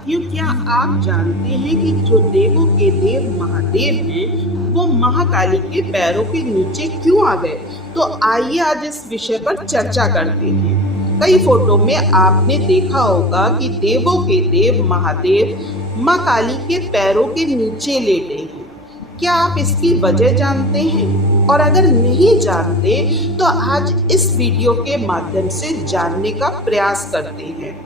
साथियों, क्या आप जानते हैं कि जो देवों के देव महादेव हैं वो महाकाली के पैरों के नीचे क्यों आ गए? तो आइए आज इस विषय पर चर्चा करते हैं। कई फोटो में आपने देखा होगा कि देवों के देव महादेव माँ काली के पैरों के नीचे लेटे हैं। क्या आप इसकी वजह जानते हैं? और अगर नहीं जानते तो आज इस वीडियो के माध्यम से जानने का प्रयास करते हैं।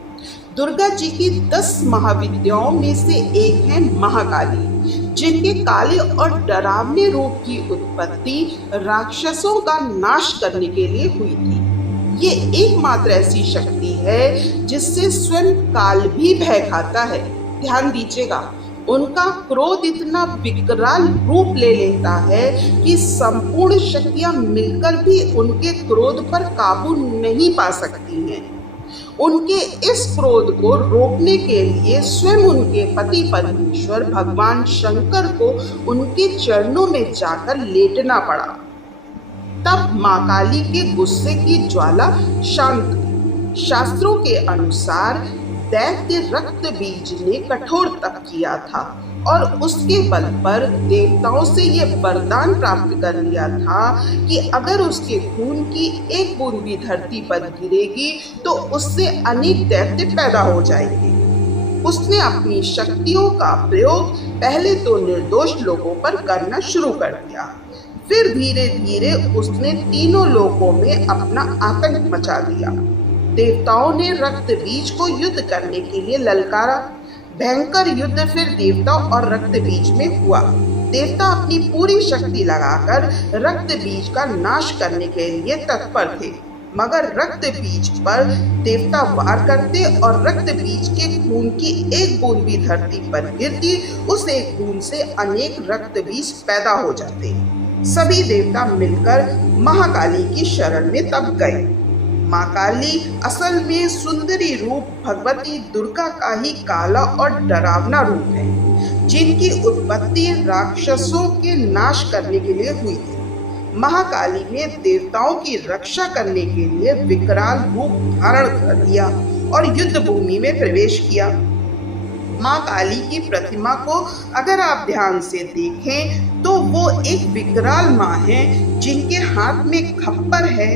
दुर्गा जी की 10 महाविद्याओं में से एक है महाकाली, जिनके काले और डरावने रूप की उत्पत्ति राक्षसों का नाश करने के लिए हुई थी। ये एकमात्र ऐसी शक्ति है जिससे स्वयं काल भी भय खाता है। ध्यान दीजिएगा, उनका क्रोध इतना विकराल रूप ले लेता है कि संपूर्ण शक्तियां मिलकर भी उनके क्रोध पर काबू नहीं पा सकती हैं। उनके इस क्रोध को रोकने के लिए स्वयं उनके पति परमेश्वर भगवान शंकर को उनके चरणों में जाकर लेटना पड़ा। तब मां काली के गुस्से की ज्वाला शांत हुई। शास्त्रों के अनुसार दैत्य रक्त बीज ने कठोर तप किया था और उसके बल पर देवताओं से यह वरदान प्राप्त कर लिया था कि अगर उसके खून की एक बूंद भी धरती पर गिरेगी तो उससे अनेक दैत्य पैदा हो जाएंगे। उसने अपनी शक्तियों का प्रयोग पहले तो निर्दोष लोगों पर करना शुरू कर दिया, फिर धीरे धीरे उसने तीनों लोकों में अपना आतंक मचा दिया। देवताओं ने रक्त बीज को युद्ध करने के लिए ललकारा। भयंकर युद्ध फिर देवता और रक्त बीज में हुआ। देवता अपनी पूरी शक्ति लगाकर रक्त बीज का नाश करने के लिए तत्पर थे, मगर रक्त बीज पर देवता वार करते और रक्त बीज के खून की एक बूंद भी धरती पर गिरती, उस एक बूंद से अनेक रक्त बीज पैदा हो जाते। सभी देवता मिलकर महाकाली की शरण में तब गए। माँ काली असल में सुंदरी रूप भगवती दुर्गा का ही काला और डरावना रूप है, जिनकी उत्पत्ति राक्षसों के नाश करने के लिए हुई थी। महाकाली ने देवताओं की रक्षा करने के लिए विकराल रूप धारण कर लिया और युद्ध भूमि में प्रवेश किया। माँ काली की प्रतिमा को अगर आप ध्यान से देखें तो वो एक विकराल माँ है, जिनके हाथ में खप्पर है,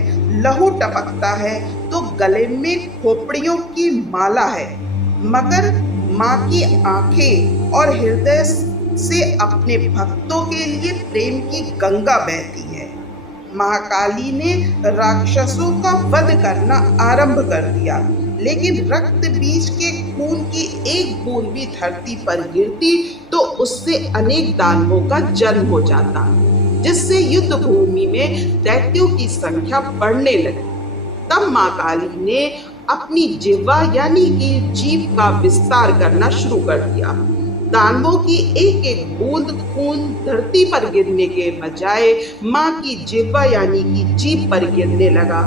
लहू टपकता है तो गले में खोपड़ियों की माला है, मगर माँ की आंखें और हृदय से अपने भक्तों के लिए प्रेम की गंगा बहती है। महाकाली ने राक्षसों का वध करना आरंभ कर दिया, लेकिन रक्त बीज के खून की एक बूंद भी धरती पर गिरती तो उससे अनेक दानवों का जन्म हो जाता, जिससे युद्ध भूमि में दैत्यों की संख्या बढ़ने लगी। तब माँ काली ने अपनी जिह्वा यानी कि जीभ का विस्तार करना शुरू कर दिया। दानवों की एक एक बूंद खून धरती पर गिरने के बजाय माँ की जिह्वा यानी कि जीभ पर गिरने लगा।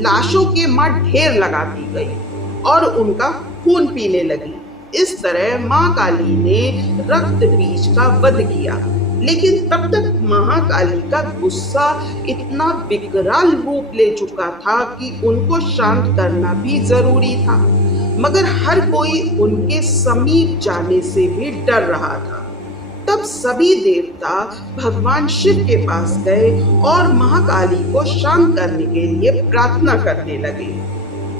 लाशों के मां ढेर लगा दी गई और उनका खून पीने लगी। इस तरह मां काली ने रक्त बीज का वध किया, लेकिन तब तक महाकाली का गुस्सा इतना विकराल रूप ले चुका था कि उनको शांत करना भी जरूरी था, मगर हर कोई उनके समीप जाने से भी डर रहा था। तब सभी देवता भगवान शिव के पास गए और महाकाली को शांत करने के लिए प्रार्थना करने लगे।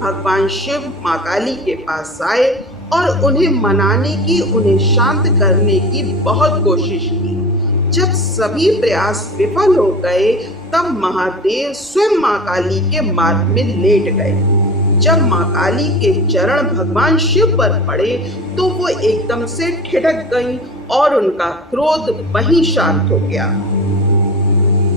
भगवान शिव माँ काली के पास आए और उन्हें मनाने की, उन्हें शांत करने की बहुत कोशिश की। जब सभी प्रयास विफल हो गए तब महादेव स्वयं माँ काली के मार्ग में लेट गए। जब माँ काली के चरण भगवान शिव पर पड़े तो वो एकदम से ठिठक गई और उनका क्रोध वहीं शांत हो गया।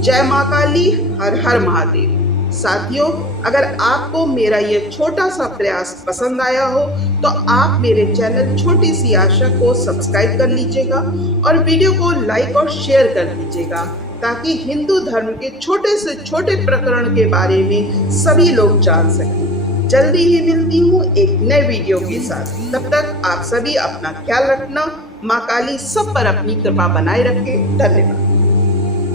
जय माँ काली, हर हर महादेव। साथियों, अगर आपको मेरा ये छोटा सा प्रयास पसंद आया हो तो आप मेरे चैनल छोटी सी आशा को सब्सक्राइब कर लीजिएगा और वीडियो को लाइक और शेयर कर दीजिएगा, ताकि हिंदू धर्म के छोटे से छोटे प्रकरण के बारे में सभी लोग जान सकें। जल्दी ही मिलती हूँ एक नए वीडियो के साथ। तब तक आप सभी अपना ख्याल रखना। माँ काली सब पर अपनी कृपा बनाए रखे। धन्यवाद।